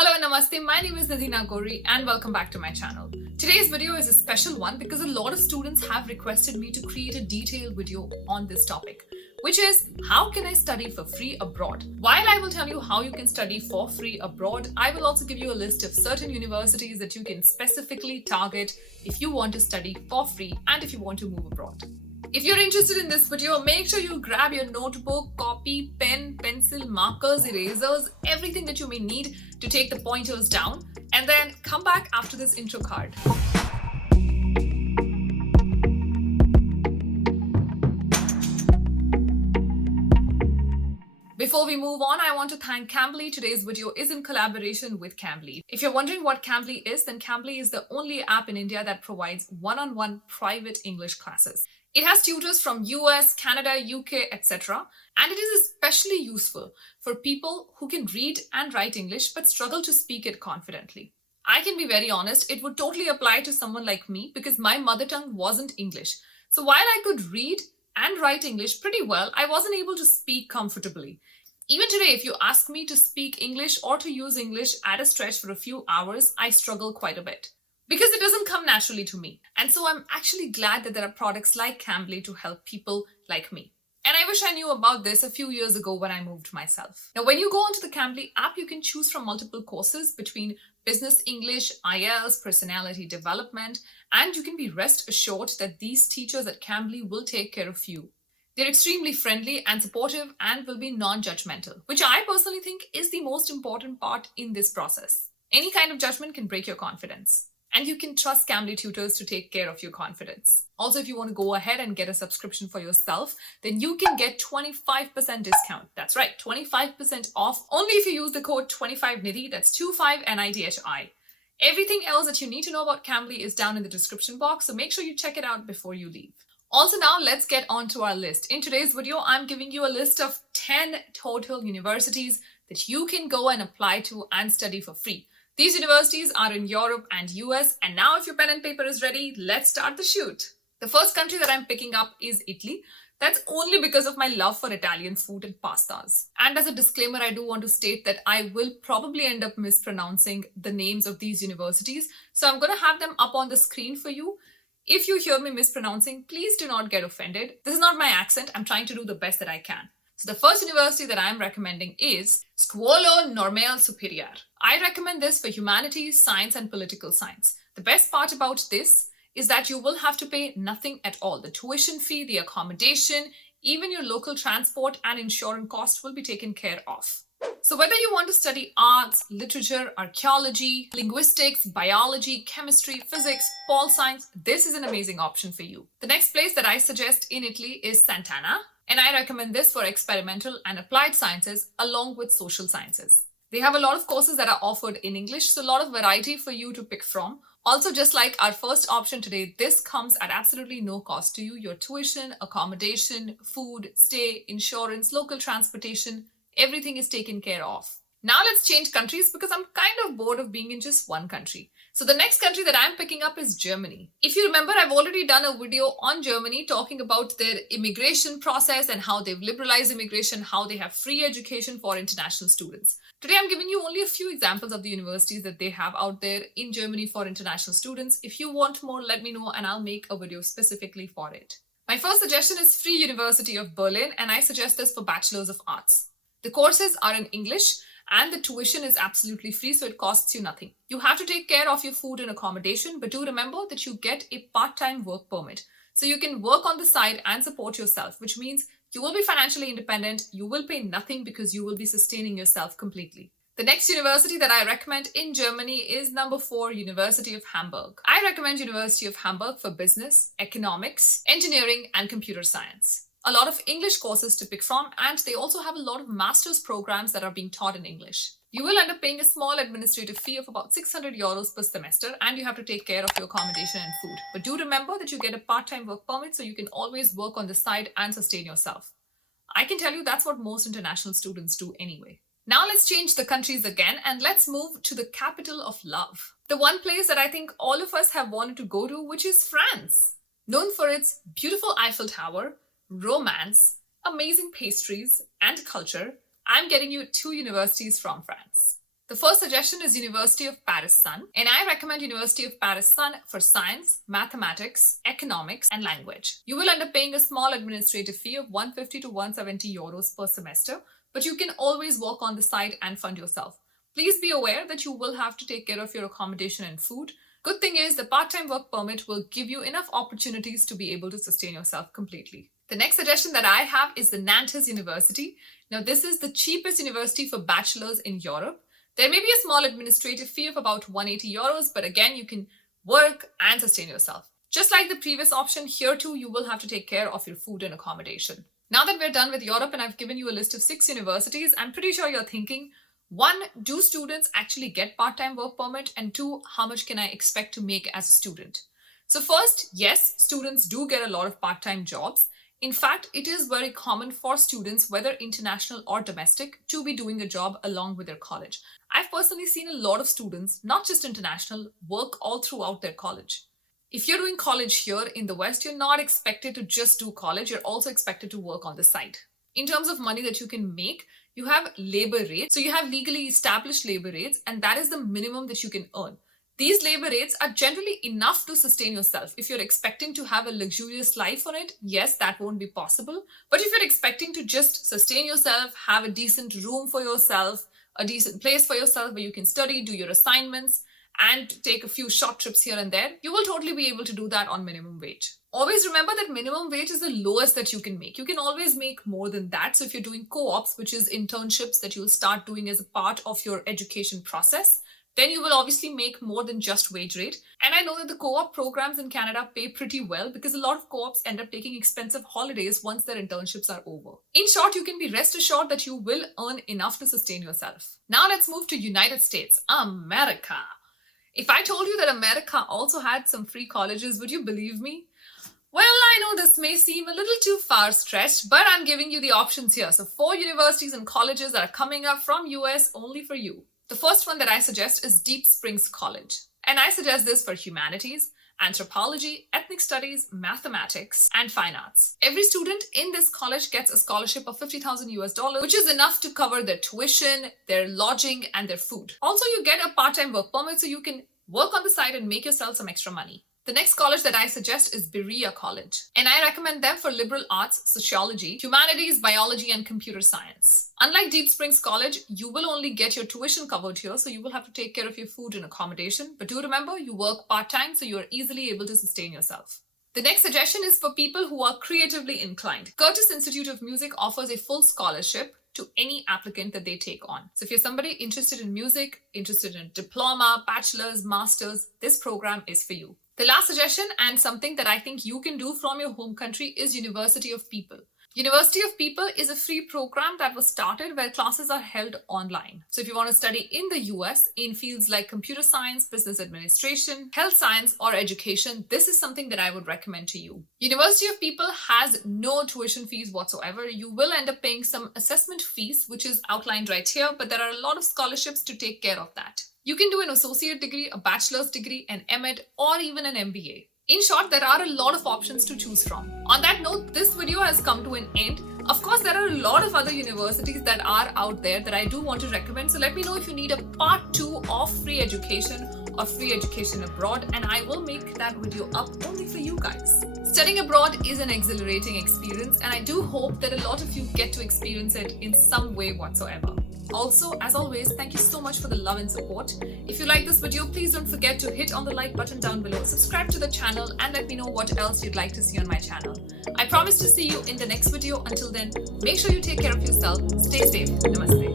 Hello and namaste, my name is Nidhi Nagori and welcome back to my channel. Today's video is a special one because a lot of students have requested me to create a detailed video on this topic, which is how can I study for free abroad? While I will tell you how you can study for free abroad, I will also give you a list of certain universities that you can specifically target if you want to study for free and if you want to move abroad. If you're interested in this video, make sure you grab your notebook, copy, pen, pencil, markers, erasers, everything that you may need to take the pointers down, and then come back after this intro card. Before we move on, I want to thank Cambly. Today's video is in collaboration with Cambly. If you're wondering what Cambly is, then Cambly is the only app in India that provides one-on-one private English classes. It has tutors from US, Canada, UK, etc. And it is especially useful for people who can read and write English but struggle to speak it confidently. I can be very honest, it would totally apply to someone like me because my mother tongue wasn't English. So while I could read and write English pretty well, I wasn't able to speak comfortably. Even today, if you ask me to speak English or to use English at a stretch for a few hours, I struggle quite a bit because it doesn't come naturally to me. And so I'm actually glad that there are products like Cambly to help people like me. And I wish I knew about this a few years ago when I moved myself. Now, when you go onto the Cambly app, you can choose from multiple courses between business English, IELTS, personality development, and you can be rest assured that these teachers at Cambly will take care of you. They're extremely friendly and supportive and will be non-judgmental, which I personally think is the most important part in this process. Any kind of judgment can break your confidence. And you can trust Cambly tutors to take care of your confidence. Also, if you want to go ahead and get a subscription for yourself, then you can get 25% discount. That's right, 25% off only if you use the code 25NIDHI, that's 25NIDHI. Everything else that you need to know about Cambly is down in the description box, so make sure you check it out before you leave. Also now, let's get on to our list. In today's video, I'm giving you a list of 10 total universities that you can go and apply to and study for free. These universities are in Europe and US, and now if your pen and paper is ready, let's start the shoot. The first country that I'm picking up is Italy. That's only because of my love for Italian food and pastas. And as a disclaimer, I do want to state that I will probably end up mispronouncing the names of these universities, so I'm going to have them up on the screen for you. If you hear me mispronouncing, please do not get offended. This is not my accent. I'm trying to do the best that I can. So the first university that I'm recommending is Scuola Normale Superiore. I recommend this for humanities, science and political science. The best part about this is that you will have to pay nothing at all. The tuition fee, the accommodation, even your local transport and insurance cost will be taken care of. So whether you want to study arts, literature, archaeology, linguistics, biology, chemistry, physics, pol science, this is an amazing option for you. The next place that I suggest in Italy is Sant'Anna, and I recommend this for experimental and applied sciences along with social sciences. They have a lot of courses that are offered in English, so a lot of variety for you to pick from. Also, just like our first option today, this comes at absolutely no cost to you. Your tuition, accommodation, food, stay, insurance, local transportation, everything is taken care of. Now let's change countries because I'm kind of bored of being in just one country. So the next country that I'm picking up is Germany. If you remember, I've already done a video on Germany talking about their immigration process and how they've liberalized immigration, how they have free education for international students. Today, I'm giving you only a few examples of the universities that they have out there in Germany for international students. If you want more, let me know and I'll make a video specifically for it. My first suggestion is Free University of Berlin, and I suggest this for Bachelors of Arts. The courses are in English and the tuition is absolutely free, so it costs you nothing. You have to take care of your food and accommodation, but do remember that you get a part-time work permit. So you can work on the side and support yourself, which means you will be financially independent, you will pay nothing because you will be sustaining yourself completely. The next university that I recommend in Germany is number 4, University of Hamburg. I recommend University of Hamburg for business, economics, engineering, and computer science. A lot of English courses to pick from, and they also have a lot of master's programs that are being taught in English. You will end up paying a small administrative fee of about 600 euros per semester, and you have to take care of your accommodation and food. But do remember that you get a part-time work permit, so you can always work on the side and sustain yourself. I can tell you that's what most international students do anyway. Now let's change the countries again and let's move to the capital of love. The one place that I think all of us have wanted to go to, which is France. Known for its beautiful Eiffel Tower, romance, amazing pastries, and culture, I'm getting you 2 universities from France. The first suggestion is University of Paris Sun, and I recommend University of Paris Sun for science, mathematics, economics, and language. You will end up paying a small administrative fee of 150 to 170 euros per semester, but you can always work on the side and fund yourself. Please be aware that you will have to take care of your accommodation and food. Good thing is the part-time work permit will give you enough opportunities to be able to sustain yourself completely. The next suggestion that I have is the Nantes University. Now, this is the cheapest university for bachelors in Europe. There may be a small administrative fee of about 180 euros, but again, you can work and sustain yourself. Just like the previous option, here too, you will have to take care of your food and accommodation. Now that we're done with Europe and I've given you a list of 6 universities, I'm pretty sure you're thinking, 1, do students actually get part-time work permit? And 2, how much can I expect to make as a student? So first, yes, students do get a lot of part-time jobs. In fact, it is very common for students, whether international or domestic, to be doing a job along with their college. I've personally seen a lot of students, not just international, work all throughout their college. If you're doing college here in the West, you're not expected to just do college, you're also expected to work on the side. In terms of money that you can make, you have labor rates. So you have legally established labor rates, and that is the minimum that you can earn. These labor rates are generally enough to sustain yourself. If you're expecting to have a luxurious life on it, yes, that won't be possible. But if you're expecting to just sustain yourself, have a decent room for yourself, a decent place for yourself where you can study, do your assignments, and take a few short trips here and there, you will totally be able to do that on minimum wage. Always remember that minimum wage is the lowest that you can make. You can always make more than that. So if you're doing co-ops, which is internships that you'll start doing as a part of your education process, then you will obviously make more than just wage rate. And I know that the co-op programs in Canada pay pretty well because a lot of co-ops end up taking expensive holidays once their internships are over. In short, you can be rest assured that you will earn enough to sustain yourself. Now let's move to United States, America. If I told you that America also had some free colleges, would you believe me? Well, I know this may seem a little too far-stretched, but I'm giving you the options here. So 4 universities and colleges that are coming up from US only for you. The first one that I suggest is Deep Springs College. And I suggest this for humanities, anthropology, ethnic studies, mathematics, and fine arts. Every student in this college gets a scholarship of $50,000, which is enough to cover their tuition, their lodging, and their food. Also, you get a part-time work permit so you can work on the side and make yourself some extra money. The next college that I suggest is Berea College, and I recommend them for liberal arts, sociology, humanities, biology, and computer science. Unlike Deep Springs College, you will only get your tuition covered here, so you will have to take care of your food and accommodation. But do remember, you work part-time, so you are easily able to sustain yourself. The next suggestion is for people who are creatively inclined. Curtis Institute of Music offers a full scholarship to any applicant that they take on. So if you're somebody interested in music, interested in diploma, bachelor's, master's, this program is for you. The last suggestion, and something that I think you can do from your home country, is University of People. University of People is a free program that was started where classes are held online. So if you want to study in the US in fields like computer science, business administration, health science, or education, this is something that I would recommend to you. University of People has no tuition fees whatsoever. You will end up paying some assessment fees, which is outlined right here, but there are a lot of scholarships to take care of that. You can do an associate degree, a bachelor's degree, an MEd, or even an MBA. In short, there are a lot of options to choose from. On that note, this video has come to an end. Of course, there are a lot of other universities that are out there that I do want to recommend. So let me know if you need a part 2 of free education or free education abroad, and I will make that video up only for you guys. Studying abroad is an exhilarating experience, and I do hope that a lot of you get to experience it in some way whatsoever. Also, as always, thank you so much for the love and support. If you like this video, please don't forget to hit on the like button down below, subscribe to the channel, and let me know what else you'd like to see on my channel. I promise to see you in the next video. Until then, make sure you take care of yourself, stay safe, namaste.